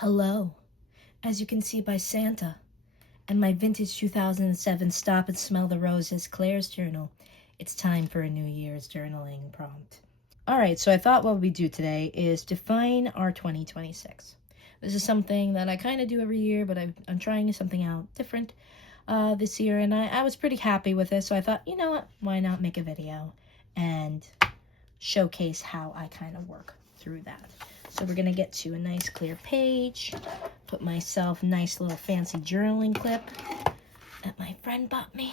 Hello. As you can see by Santa and my vintage 2007 Stop and Smell the Roses Claire's journal, it's time for a New Year's journaling prompt. Alright, so I thought what we do today is define our 2026. This is something that I kind of do every year, but I'm trying something out different this year, and I was pretty happy with it, so I thought, you know what, why not make a video and showcase how I kind of work through that. So we're going to get to a nice clear page, put myself a nice little fancy journaling clip that my friend bought me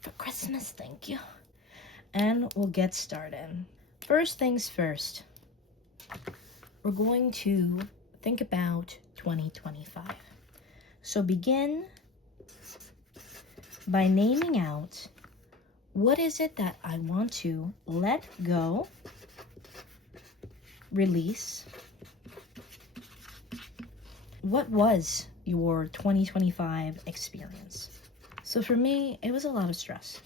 for Christmas, thank you. And we'll get started. First things first, we're going to think about 2025. So begin by naming out what is it that I want to let go, release. What was your 2025 experience? So for me, it was a lot of stress.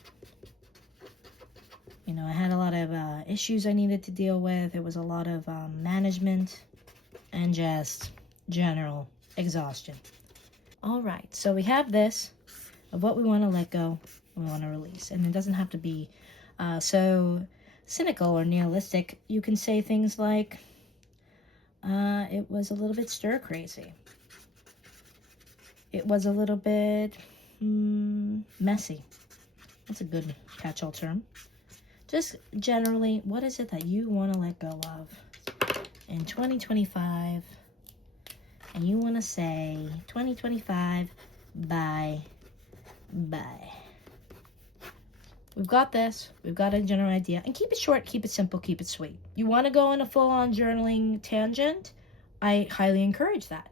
You know, I had a lot of issues I needed to deal with. It was a lot of management and just general exhaustion. All right, so we have this of what we want to let go, we want to release. And it doesn't have to be so cynical or nihilistic. You can say things like, it was a little bit stir crazy. It was a little bit messy. That's a good catch-all term. Just generally, what is it that you want to let go of in 2025? And you want to say, 2025, bye. We've got this. We've got a general idea. And keep it short, keep it simple, keep it sweet. You want to go on a full-on journaling tangent? I highly encourage that.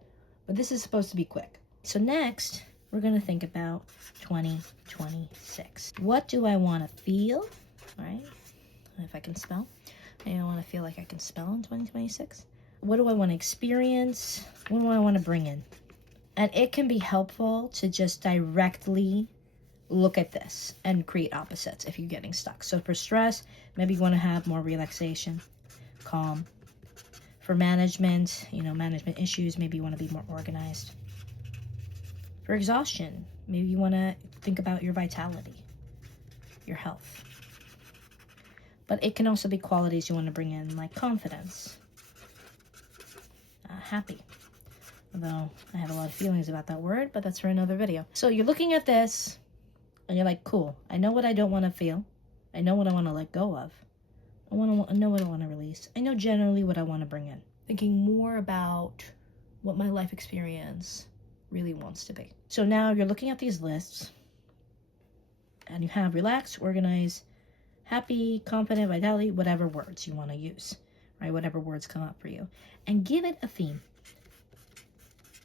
But this is supposed to be quick. So next, we're going to think about 2026. What do I want to feel? All right. If I can spell. I want to feel like I can spell in 2026. What do I want to experience? What do I want to bring in? And it can be helpful to just directly look at this and create opposites if you're getting stuck. So for stress, maybe you want to have more relaxation, calm. For management, management issues, maybe you want to be more organized. For exhaustion, maybe you want to think about your vitality, your health. But it can also be qualities you want to bring in, like confidence, happy. Although I have a lot of feelings about that word, but that's for another video. So you're looking at this, and you're like, cool, I know what I don't want to feel. I know what I want to let go of. I know what I want to release. I know generally what I want to bring in. Thinking more about what my life experience really wants to be. So now you're looking at these lists, and you have relaxed, organized, happy, confident, vitality, whatever words you want to use, right? Whatever words come up for you. And give it a theme.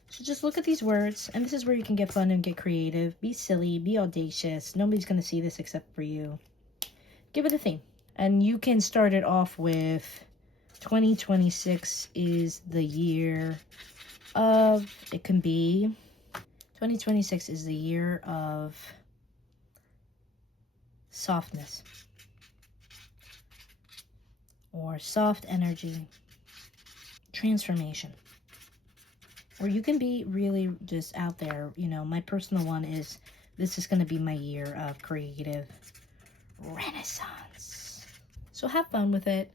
So just look at these words, and this is where you can get fun and get creative. Be silly, be audacious. Nobody's going to see this except for you. Give it a theme. And you can start it off with 2026 is the year of, it can be, 2026 is the year of softness. Or soft energy, transformation. Or you can be really just out there. My personal one is, this is going to be my year of creative renaissance. So have fun with it.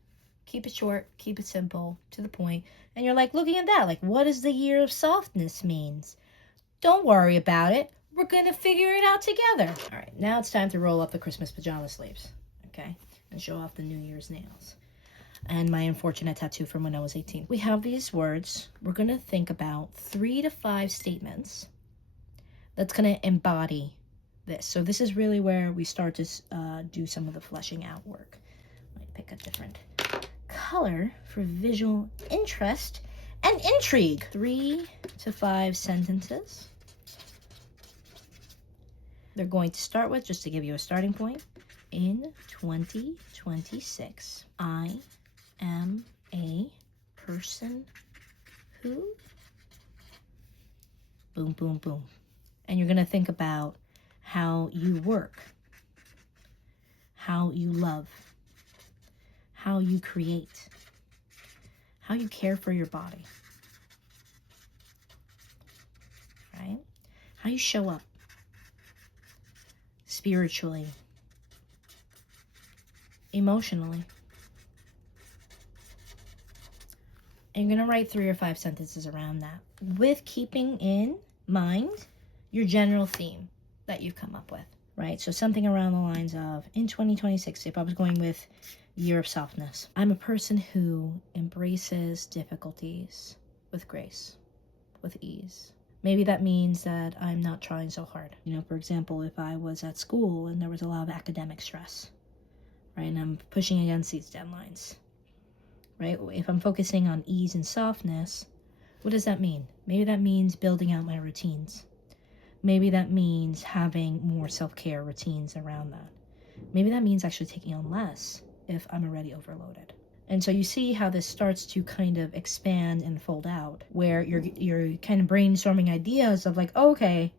Keep it short, keep it simple, to the point. And you're like looking at that, like, what does the year of softness means? Don't worry about it. We're going to figure it out together. All right, now it's time to roll up the Christmas pajama sleeves, okay? And show off the New Year's nails. And my unfortunate tattoo from when I was 18. We have these words. We're going to think about 3 to 5 statements that's going to embody this. So this is really where we start to do some of the fleshing out work. Let me pick a different color for visual interest and intrigue. 3 to 5 sentences. They're going to start with, just to give you a starting point, in 2026, I am a person who, boom, boom, boom. And you're going to think about how you work, how you love, how you create, how you care for your body. how you show up spiritually, emotionally. And you're going to write 3 or 5 sentences around that with keeping in mind your general theme that you've come up with, right? So something around the lines of, in 2026, if I was going with year of softness, I'm a person who embraces difficulties with grace, with ease. Maybe that means that I'm not trying so hard. You know, for example, if I was at school and there was a lot of academic stress, right? And I'm pushing against these deadlines, right? If I'm focusing on ease and softness, what does that mean? Maybe that means building out my routines. Maybe that means having more self-care routines around that. Maybe that means actually taking on less if I'm already overloaded. And so you see how this starts to kind of expand and fold out, where you're kind of brainstorming ideas of like, okay,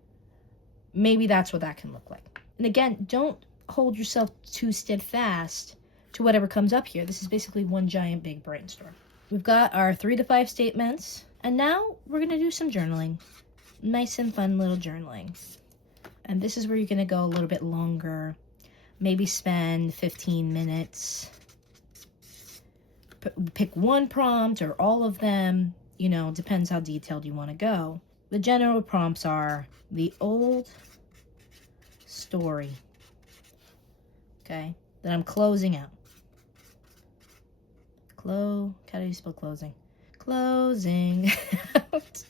maybe that's what that can look like. And again, don't hold yourself too steadfast to whatever comes up here. This is basically one giant big brainstorm. We've got our 3 to 5 statements, and now we're going to do some journaling. Nice and fun little journaling. And this is where you're going to go a little bit longer. Maybe spend 15 minutes. Pick one prompt or all of them. You know, depends how detailed you want to go. The general prompts are the old story, okay, that I'm closing out. How do you spell closing? Closing out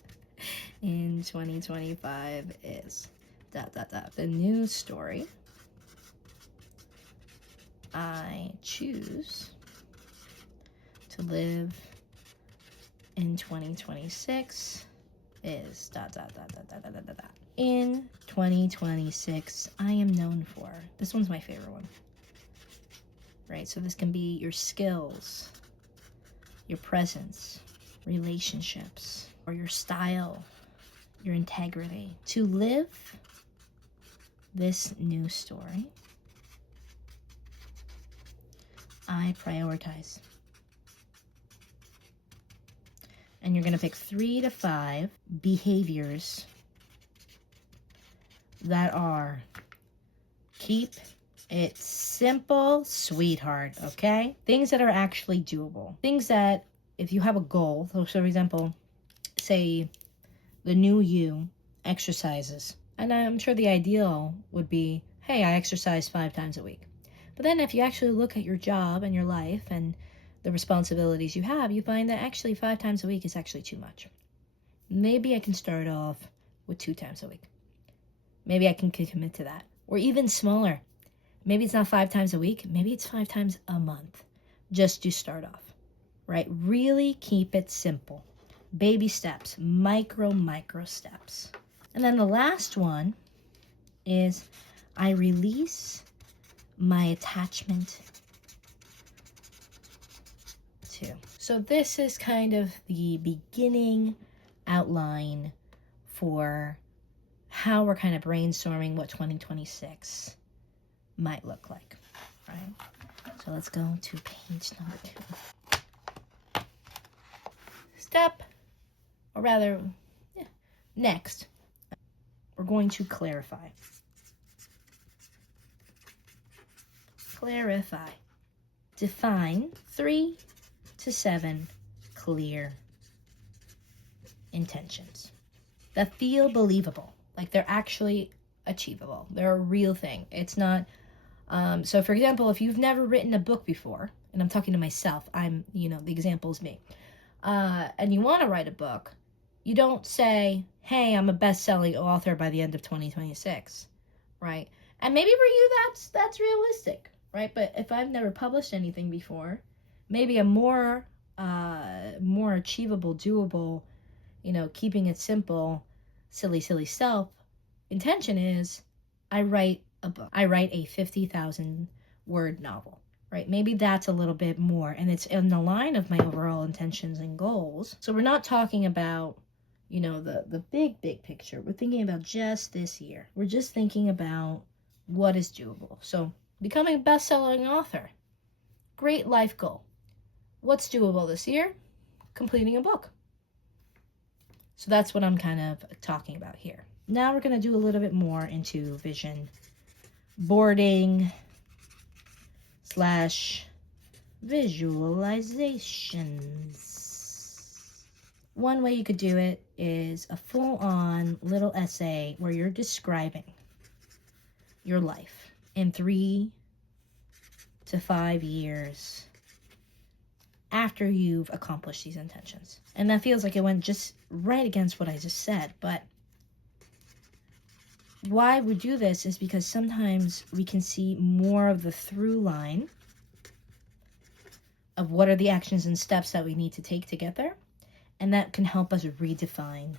in 2025 is ... The new story I choose to live in 2026 is ... In 2026, I am known for... This one's my favorite one. Right, so this can be your skills, your presence, relationships, or your style, your integrity. To live this new story, I prioritize. And you're going to pick 3 to 5 behaviors that are keep it simple, sweetheart, okay? Things that are actually doable. Things that, if you have a goal, so for example, say the new you exercises. And I'm sure the ideal would be, hey, I exercise 5 times a week. But then if you actually look at your job and your life and the responsibilities you have, you find that actually 5 times a week is actually too much. Maybe I can start off with 2 times a week. Maybe I can commit to that. Or even smaller. Maybe it's not 5 times a week. Maybe it's 5 times a month. Just to start off, right? Really keep it simple. Baby steps, micro steps. And then the last one is I release my attachment to. So this is kind of the beginning outline for how we're kind of brainstorming what 2026 might look like, right? So let's go to page number 2. Next, we're going to clarify. Clarify. Define 3 to 7 clear intentions that feel believable, like they're actually achievable. They're a real thing. It's not, so for example, if you've never written a book before, and I'm talking to myself, the example is me, and you want to write a book, you don't say, hey, I'm a best-selling author by the end of 2026, right? And maybe for you, that's realistic, right? But if I've never published anything before, maybe a more achievable, doable, keeping it simple, silly self intention is I write a book. I write a 50,000 word novel, right? Maybe that's a little bit more, and it's in the line of my overall intentions and goals. So we're not talking about, the big picture. We're thinking about just this year. We're just thinking about what is doable. So becoming a best-selling author, great life goal. What's doable this year? Completing a book. So that's what I'm kind of talking about here. now we're going to do a little bit more into vision boarding / visualizations. One way you could do it is a full-on little essay where you're describing your life in 3 to 5 years after you've accomplished these intentions. And that feels like it went just right against what I just said, but why we do this is because sometimes we can see more of the through line of what are the actions and steps that we need to take to get there, and that can help us redefine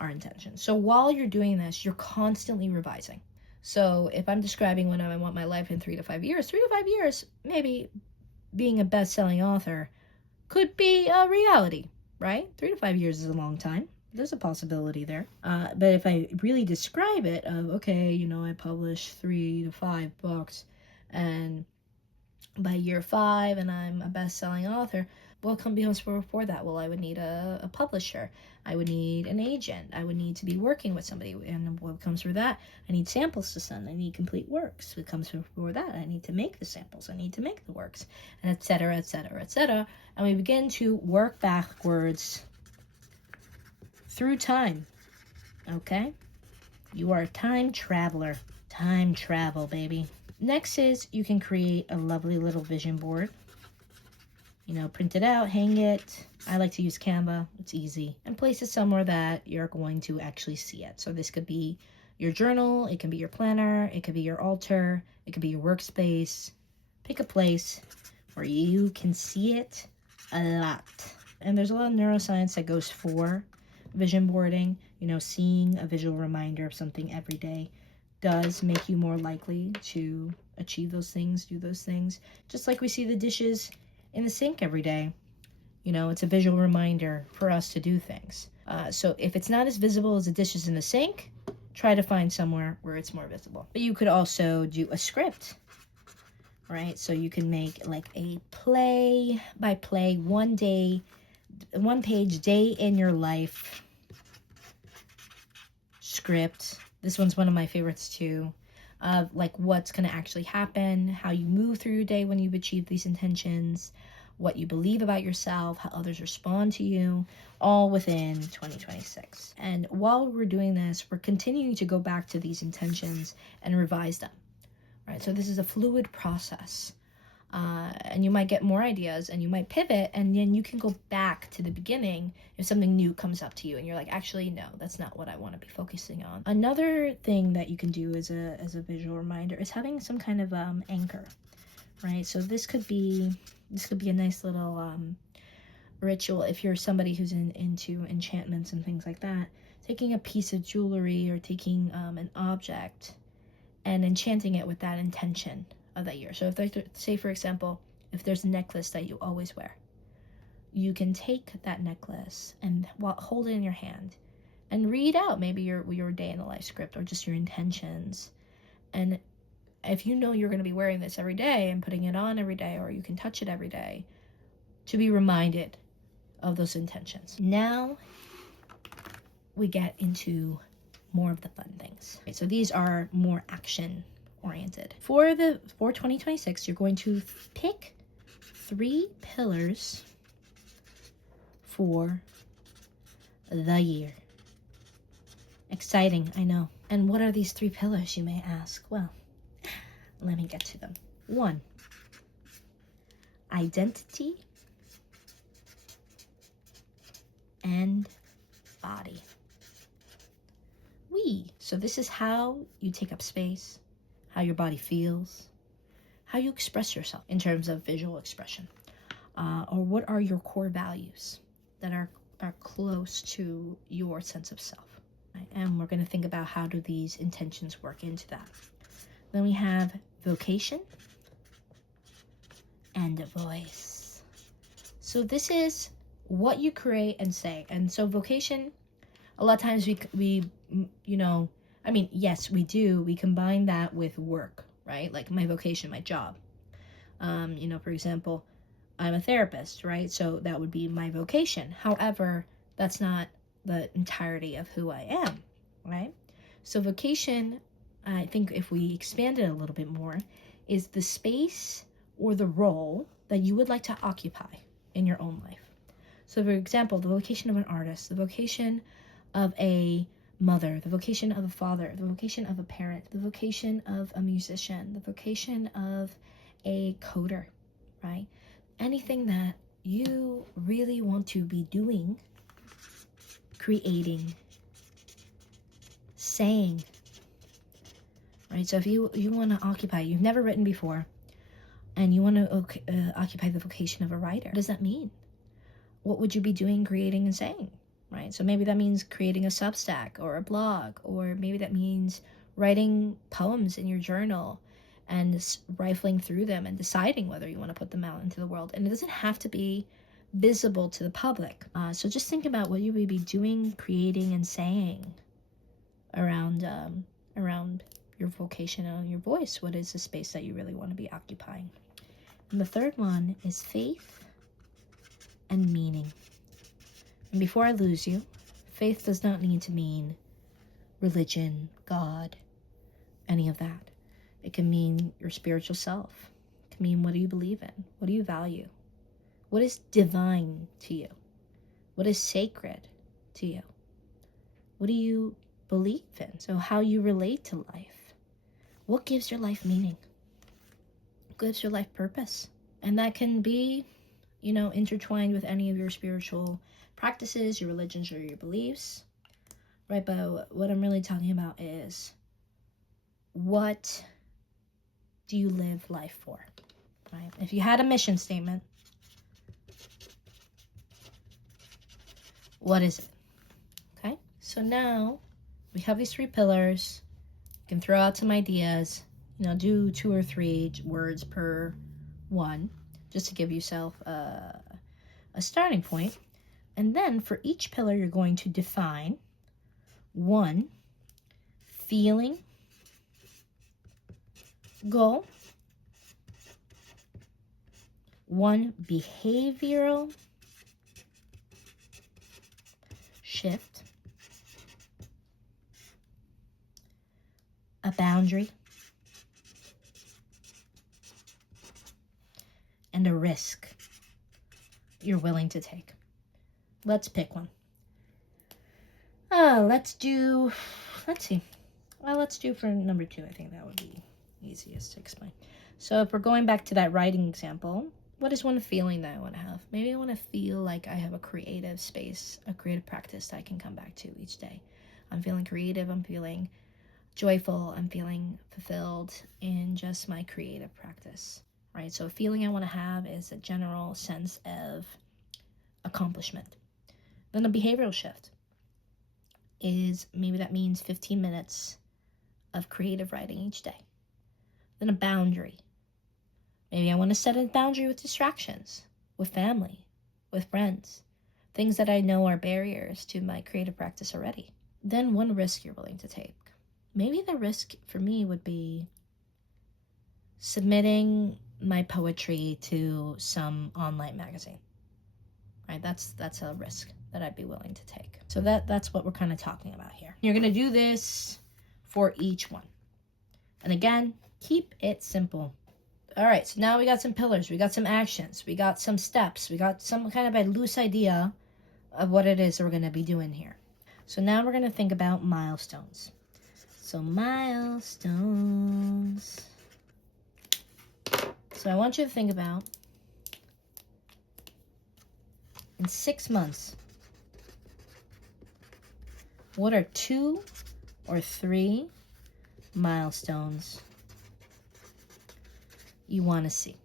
our intentions. So while you're doing this, you're constantly revising. So if I'm describing what I want my life in 3 to 5 years, 3 to 5 years, maybe being a best-selling author could be a reality, right? 3 to 5 years is a long time. There's a possibility there. But if I really describe it of, okay, you know, I published 3 to 5 books, and by year 5 and I'm a best-selling author, what comes before that? Well, I would need a publisher. I would need an agent. I would need to be working with somebody. And what comes through that? I need samples to send. I need complete works. What comes before that? I need to make the samples. I need to make the works, and et cetera, et cetera, et cetera. And we begin to work backwards through time. Okay? You are a time traveler. Time travel, baby. Next is you can create a lovely little vision board. You know, print it out, hang it. I like to use Canva. It's easy. And place it somewhere that you're going to actually see it. So this could be your journal. It can be your planner. It could be your altar. It could be your workspace. Pick a place where you can see it a lot. And there's a lot of neuroscience that goes for vision boarding. You know, seeing a visual reminder of something every day does make you more likely to achieve those things, do those things. Just like we see the dishes in the sink every day. You know, it's a visual reminder for us to do things. So if it's not as visible as the dishes in the sink, try to find somewhere where it's more visible. But you could also do a script, right? So you can make like a play by play, 1 page day in your life script. This one's one of my favorites too. Of like what's going to actually happen, how you move through your day when you've achieved these intentions, what you believe about yourself, how others respond to you, all within 2026. And while we're doing this, we're continuing to go back to these intentions and revise them, right? So this is a fluid process. And you might get more ideas and you might pivot, and then you can go back to the beginning if something new comes up to you and you're like, actually, no, that's not what I want to be focusing on. Another thing that you can do as a visual reminder is having some kind of anchor, right? So this could be a nice little ritual if you're somebody who's into enchantments and things like that. Taking a piece of jewelry or taking an object and enchanting it with that intention of that year. So if there's, say for example, if there's a necklace that you always wear, you can take that necklace and hold it in your hand and read out maybe your day in the life script or just your intentions. And if you know you're going to be wearing this every day and putting it on every day, or you can touch it every day, to be reminded of those intentions. Now we get into more of the fun things. Okay, so these are more action oriented. For 2026, you're going to pick 3 pillars for the year. Exciting, I know. And what are these 3 pillars, you may ask? Well, let me get to them. 1, identity and body. So this is how you take up space, how your body feels, how you express yourself in terms of visual expression, or what are your core values that are close to your sense of self. Right? And we're going to think about how do these intentions work into that. Then we have vocation and voice. So this is what you create and say. And so vocation, a lot of times we you know, I mean, yes, we do. We combine that with work, right? Like my vocation, my job. You know, for example, I'm a therapist, right? So that would be my vocation. However, that's not the entirety of who I am, right? So vocation, I think if we expand it a little bit more, is the space or the role that you would like to occupy in your own life. So for example, the vocation of an artist, the vocation of a mother, the vocation of a father, the vocation of a parent, the vocation of a musician, the vocation of a coder, right? Anything that you really want to be doing, creating, saying, right? So if you want to occupy, you've never written before, and you want to occupy the vocation of a writer, what does that mean? What would you be doing, creating, and saying, right? So maybe that means creating a Substack or a blog, or maybe that means writing poems in your journal and rifling through them and deciding whether you want to put them out into the world. And it doesn't have to be visible to the public. So just think about what you would be doing, creating, and saying around your vocation and your voice. What is the space that you really want to be occupying? And the third one is faith and meaning. And before I lose you, faith does not need to mean religion, God, any of that. It can mean your spiritual self. It can mean, what do you believe in? What do you value? What is divine to you? What is sacred to you? What do you believe in? So how you relate to life. What gives your life meaning? What gives your life purpose? And that can be, intertwined with any of your spiritual practices, your religions, or your beliefs, right? But what I'm really talking about is, what do you live life for, right? If you had a mission statement, what is it? Okay, so now we have these 3 pillars. You can throw out some ideas, do 2 or 3 words per one, just to give yourself a starting point. And then for each pillar, you're going to define 1 feeling, goal, 1 behavioral shift, a boundary, and a risk you're willing to take. Let's pick one. Let's do for number 2. I think that would be easiest to explain. So if we're going back to that writing example, what is 1 feeling that I want to have? Maybe I want to feel like I have a creative space, a creative practice that I can come back to each day. I'm feeling creative, I'm feeling joyful, I'm feeling fulfilled in just my creative practice, right? So a feeling I want to have is a general sense of accomplishment. Then a behavioral shift is, maybe that means 15 minutes of creative writing each day. Then a boundary. Maybe I want to set a boundary with distractions, with family, with friends, things that I know are barriers to my creative practice already. Then 1 risk you're willing to take. Maybe the risk for me would be submitting my poetry to some online magazine, right? That's a risk that I'd be willing to take. So that's what we're kind of talking about here. You're going to do this for each one. And again, keep it simple. All right, so now we got some pillars, we got some actions, we got some steps, we got some kind of a loose idea of what it is that we're going to be doing here. So now we're going to think about milestones. So milestones. So I want you to think about, in 6 months, what are 2 or 3 milestones you want to see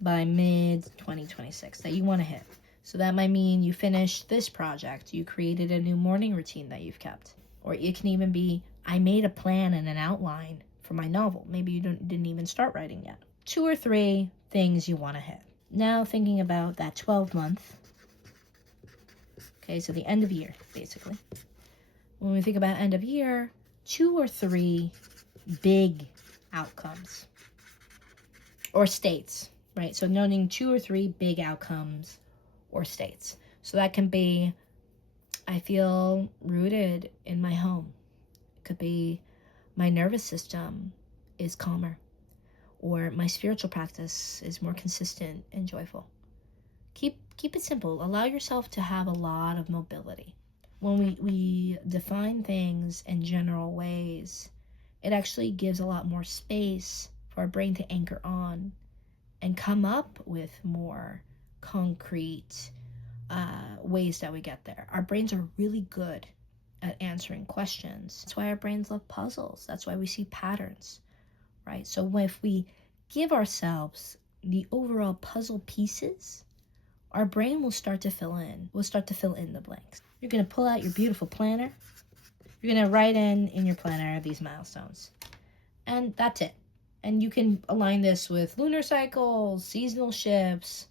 by mid-2026 that you want to hit? So that might mean you finished this project, you created a new morning routine that you've kept. Or it can even be, I made a plan and an outline for my novel. Maybe you didn't even start writing yet. 2 or 3 things you want to hit. Now thinking about that 12-month. Okay, so the end of year, basically. When we think about end of year, 2 or 3 big outcomes. Or states, right? So noting 2 or 3 big outcomes or states. So that can be, I feel rooted in my home. It could be my nervous system is calmer, or my spiritual practice is more consistent and joyful. Keep it simple. Allow yourself to have a lot of mobility. When we define things in general ways, it actually gives a lot more space for our brain to anchor on and come up with more concrete ways that we get there. Our brains are really good at answering questions. That's why our brains love puzzles. That's why we see patterns, right? So if we give ourselves the overall puzzle pieces, our brain will start to fill in. We'll start to fill in the blanks. You're going to pull out your beautiful planner. You're going to write in your planner these milestones. And that's it. And you can align this with lunar cycles, seasonal shifts,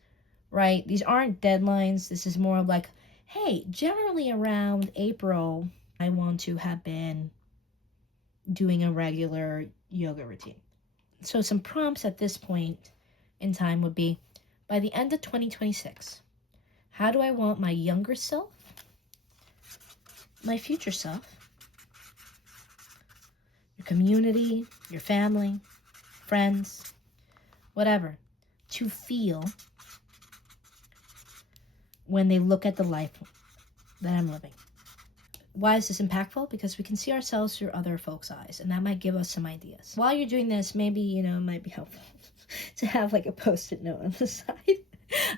right? These aren't deadlines. This is more of like, hey, generally around April, I want to have been doing a regular yoga routine. So some prompts at this point in time would be, by the end of 2026, how do I want my younger self, my future self, your community, your family, friends, whatever, to feel when they look at the life that I'm living? Why is this impactful? Because we can see ourselves through other folks' eyes, and that might give us some ideas. While you're doing this, maybe, it might be helpful to have like a post-it note on the side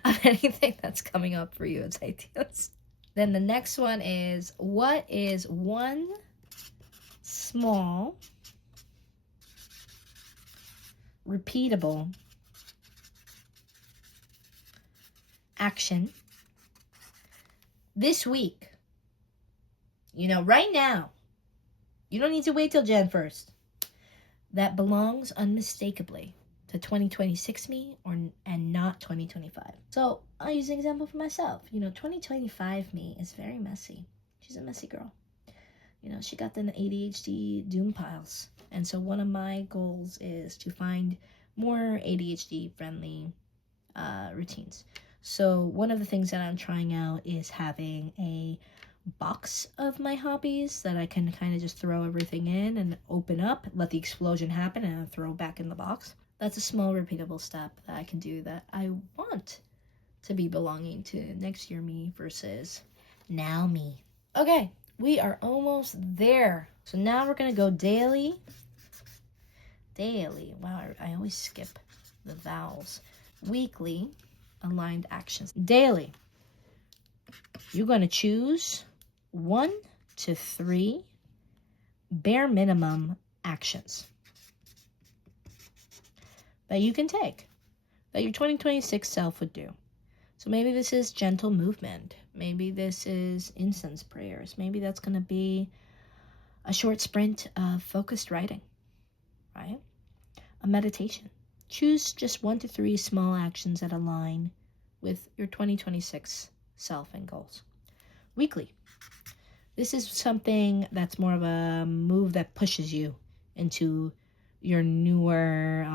of anything that's coming up for you as ideas. Then the next one is, what is one small, repeatable action this week, right now, you don't need to wait till Jan 1st, that belongs unmistakably to 2026 me and not 2025. So I'll use an example for myself. 2025 me is very messy. She's a messy girl. She got the ADHD doom piles. And so one of my goals is to find more ADHD friendly routines. So one of the things that I'm trying out is having a box of my hobbies that I can kind of just throw everything in and open up, let the explosion happen, and throw back in the box. That's a small repeatable step that I can do that I want to be belonging to next year me versus now me. Okay, we are almost there. So now we're going to go daily. Wow, I always skip the vowels. Weekly aligned actions. Daily, you're going to choose 1 to 3 bare minimum actions that you can take, that your 2026 self would do. So maybe this is gentle movement. Maybe this is incense prayers. Maybe that's going to be a short sprint of focused writing, right? A meditation. Choose just 1 to 3 small actions that align with your 2026 self and goals. Weekly. This is something that's more of a move that pushes you into your newer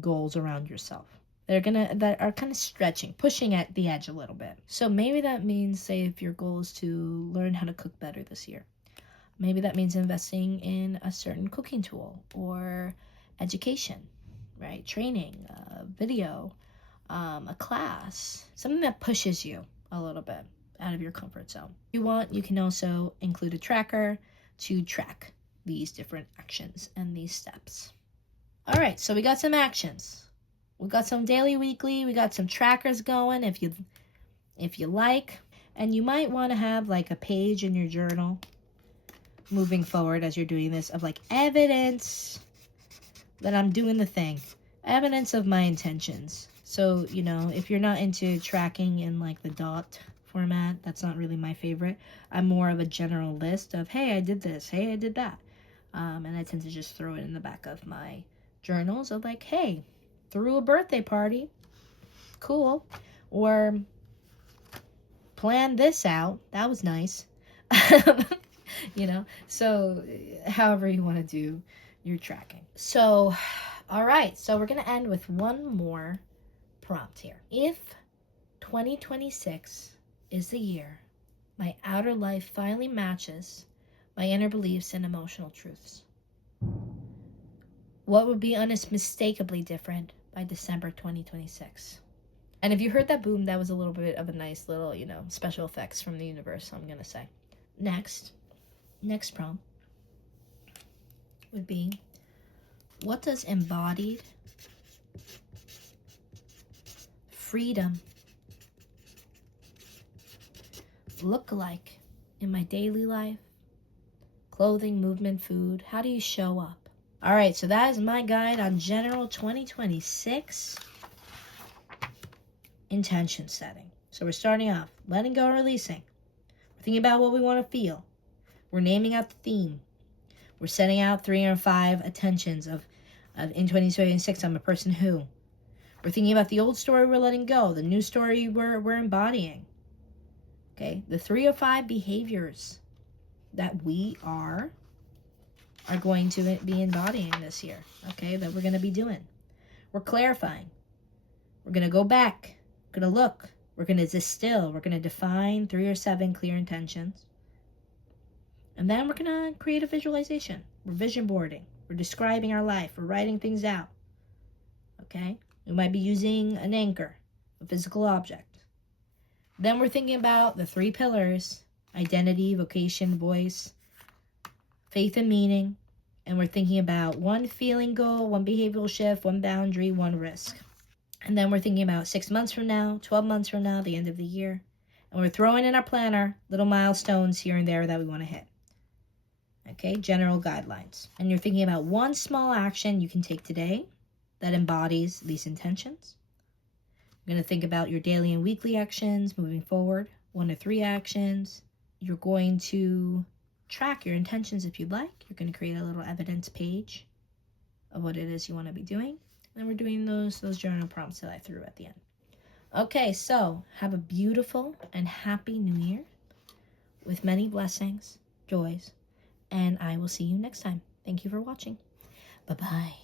goals around yourself. That are kind of stretching, pushing at the edge a little bit. So maybe that means, say, if your goal is to learn how to cook better this year, maybe that means investing in a certain cooking tool or education, right? Training, video, a class, something that pushes you a little bit out of your comfort zone. If you want, you can also include a tracker to track these different actions and these steps. All right, so we got some actions. We got some daily, weekly. We got some trackers going if you like. And you might want to have like a page in your journal moving forward as you're doing this of like evidence that I'm doing the thing. Evidence of my intentions. So, if you're not into tracking in like the dot format, that's not really my favorite. I'm more of a general list of, hey, I did this. Hey, I did that. And I tend to just throw it in the back of my journals of like, hey, threw a birthday party. Cool. Or planned this out. That was nice. So however you want to do your tracking. So, all right. So we're going to end with one more prompt here. If 2026 is the year my outer life finally matches my inner beliefs and emotional truths. What would be unmistakably different by December 2026? And if you heard that boom, that was a little bit of a nice little, special effects from the universe, I'm going to say. Next prompt would be, what does embodied freedom look like in my daily life? Clothing, movement, food. How do you show up? All right, so that is my guide on general 2026 intention setting. So we're starting off, letting go and releasing. We're thinking about what we want to feel. We're naming out the theme. We're setting out 3 or 5 attentions of in 2026, I'm a person who. We're thinking about the old story we're letting go, the new story we're embodying. Okay, the 3 or 5 behaviors that we are going to be embodying this year, okay, that we're going to be doing. We're clarifying. We're going to go back. We're going to look. We're going to distill. We're going to define 3 or 7 clear intentions. And then we're going to create a visualization. We're vision boarding. We're describing our life. We're writing things out. Okay? We might be using an anchor, a physical object. Then we're thinking about the 3 pillars: identity, vocation, voice, faith and meaning. And we're thinking about 1 feeling goal, 1 behavioral shift, 1 boundary, 1 risk. And then we're thinking about 6 months from now, 12 months from now, the end of the year. And we're throwing in our planner little milestones here and there that we want to hit. Okay, general guidelines. And you're thinking about 1 small action you can take today that embodies these intentions. You're going to think about your daily and weekly actions moving forward, 1 to 3 actions. You're going to track your intentions if you'd like. You're going to create a little evidence page of what it is you want to be doing. And we're doing those journal prompts that I threw at the end. Okay, so have a beautiful and happy new year with many blessings, joys, and I will see you next time. Thank you for watching. Bye-bye.